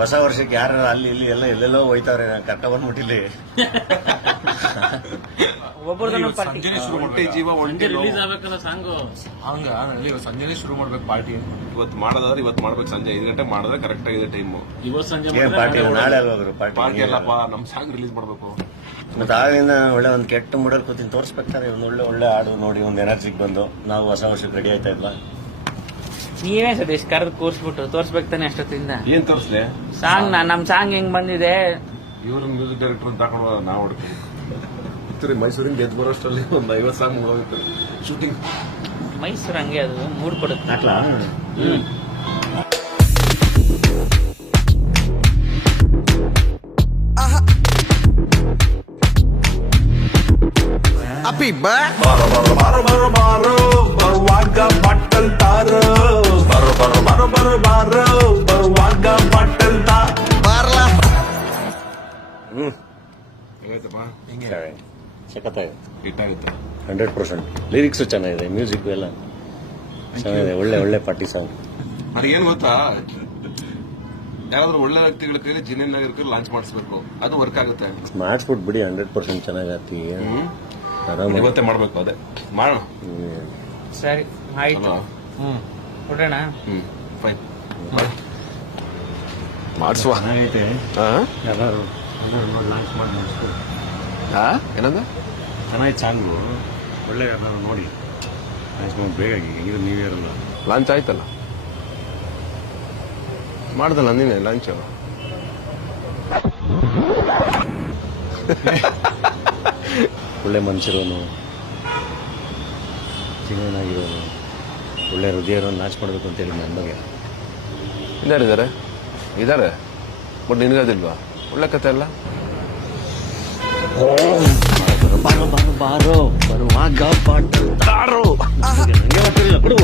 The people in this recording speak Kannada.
ಹೊಸ ವರ್ಷಕ್ಕೆ ಯಾರು ಅಲ್ಲಿ ಇಲ್ಲಿ ಎಲ್ಲ ಎಲ್ಲೆಲ್ಲೋ ಹೋಯ್ತಾವ್ರೆ ನಾನು ಕರ್ಕ ಬಂದ್ಬಿಟ್ಟಿಲ್ಲಿ ಸಂಜೆನೆ ಶುರು ಮಾಡ್ಬೇಕು. ಜೀವ ಒಂಟೆ ರಿಲೀಸ್ ಆಗ್ಬೇಕಲ್ಲ ಸಾಂಗು. ಹಂಗ ಅಲ್ಲಿ ಸಂಜೆನೆ ಶುರು ಮಾಡ್ಬೇಕು ಪಾರ್ಟಿ ಇವತ್ತು ಮಾಡೋದಾದ್ರೆ ಇವತ್ತು ಮಾಡ್ಬೇಕು ಸಂಜೆ ಐದು ಗಂಟೆ ಮಾಡಿದ್ರೆ ಕರೆಕ್ಟ್ ಆಗಿದೆ ಟೈಮ್ ಇವತ್ತು ಸಂಜೆ ಏನ್ ಪಾರ್ಟಿ ನಾಳೆ ನಾಳೆ ಪಾರ್ಟಿ ಪಾರ್ಟಿ ಅಲ್ಲಪ್ಪ ನಮ್ ಸಾಂಗ್ ರಿಲೀಸ್ ಮಾಡ್ಬೇಕು. ಮತ್ತೆ ಆಗಿಂದ ಒಳ್ಳೆ ಒಂದು ಕೆಟ್ಟ ಮೂಡಲ್ ಕೂತಿನ. ತೋರಿಸ್ಬೇಕಾದ್ರೆ ಒಂದು ಒಳ್ಳೆ ಒಳ್ಳೆ ಹಾಡು ನೋಡಿ ಒಂದು ಎನರ್ಜಿಗೆ ಬಂದು. ನಾವು ಹೊಸ ವರ್ಷಕ್ಕೆ ರೆಡಿ ಆಯ್ತಾ ಇದ್ವಾ ನೀವೇ ಸತೀಶ್ ಕರೆದು ಕೂರ್ಸ್ಬಿಟ್ಟು ತೋರ್ಸ್ಬೇಕು ತಾನೆ ಅಷ್ಟೊತ್ತಿಂದ. ಏನ್ ತೋರಿಸ್ಲಿ ಸಾಂಗ್ ನಮ್ ಸಾಂಗ್ ಹೆಂಗ್ ಬಂದಿದೆ? ಇವ್ರ ಮ್ಯೂಸಿಕ್ ಡೈರೆಕ್ಟರ್ ಅಂತ ತಗೊಂಡು ನಾವು ಹೊಡ್ತೀವಿ ಮೈಸೂರಿಂದ ಗೆದ್ದು ಬರೋಷ್ಟರಲ್ಲಿ ಒಂದು ಐವತ್ತು ಸಾಂಗ್ ಮುಗೋಗಿತ್ತು ಶೂಟಿಂಗ್ ಮೈಸೂರು ಹಂಗೆ ಅದು ಮೂಡ್ ಕೊಡುತ್ತೆ. ಅಪ್ಪಿ ಬಾರೋ ಬಾರೋ ಬಾರೋ ಬಾರೋ ಬಾರೋ. ಬಾರೋ ಬಾರ ಬಾರೋ ಬಾರೋ ಬರುವಾಗ ಪಟ್ಟಂತ. ತಾ ಹ್ಮ್. Hundred percent. ಲಿರಿಕ್ಸು ಚೆನ್ನಾಗಿದೆ ಮ್ಯೂಸಿಕ್ ಎಲ್ಲ. ಚೆನ್ನಾಗಿದೆ ಒಳ್ಳೆ ಒಳ್ಳೆ ಪಾರ್ಟಿ ಸಾಂಗ್ ನನಗೇನು ಗೊತ್ತಾ? ಯಾರಾದ್ರೂ ಒಳ್ಳೆ ವ್ಯಕ್ತಿಗಳ ಕೈಲಿ ಜಿನಿಯನ್ ಆಗಿರ್ಕೊಂಡು ಲಾಂಚ್ ಮಾಡಿಸ್ಬೇಕು. ಅದು ವರ್ಕ್ ಆಗುತ್ತೆ. ಮಾಡಿಸ್ಬಿಟ್ಟು ಬಿಡಿ ಹಂಡ್ರೆಡ್ ಪರ್ಸೆಂಟ್ ಚೆನ್ನಾಗತ್ತಿ ಆರಾಮ. ಇವತ್ತೇ ಮಾಡ್ಬೇಕು ಅದೇ. ಮಾಡೋಣ. ಸರಿ ಆಯ್ತು. ಹ್ಮ್. ಕೊಡೋಣ? ಹ್ಮ್. ಫೈನ್ ಮಾಡಿಸುವ. ಚೆನ್ನಾಗೈತೆ. ಎಲ್ಲರೂ ಲಾಂಚ್ ಮಾಡಿ ಮಾಡಿಸ್ಬೋದು ಏನಂದ? ಚೆನ್ನಾಗಿ ಸಾಂಗು. ಒಳ್ಳೆ ಎಲ್ಲರೂ ನೋಡಿ. ಲಾಂಚ್ ಮಾಡಿ ಬೇಗ ಹೆಂಗಿದ್ರು ನ್ಯೂ ಇಯರ್ ಅಲ್ಲ. ಲಾಂಚ್ ಆಯ್ತಲ್ಲ? ಮಾಡ್ದಲ್ಲ ನೀನೆ ಲಾಂಚ್ ಒಳ್ಳೆ ಮನುಷ್ಯರೋನು ಚೆನ್ನಾಗಿರೋನು ಒಳ್ಳೆ ಹೃದಯ ನಾಶ ಮಾಡಬೇಕು ಅಂತೇಳಿ ನನ್ನ ಬಗ್ಗೆ ಇದಾರೆ ಇದಾರೆ ಬಟ್ ನಿನಗದಿಲ್ವಾ ಒಳ್ಳೆ ಕತೆ ಅಲ್ಲ? ಬಾರೋ ಬಾರೋ ಬಾರೋ ಬರುವಾಗ ಬಾಟಲ್ ತಾರೋ ನಂಗೆ ಗೊತ್ತಿಲ್ಲ ಬಿಡು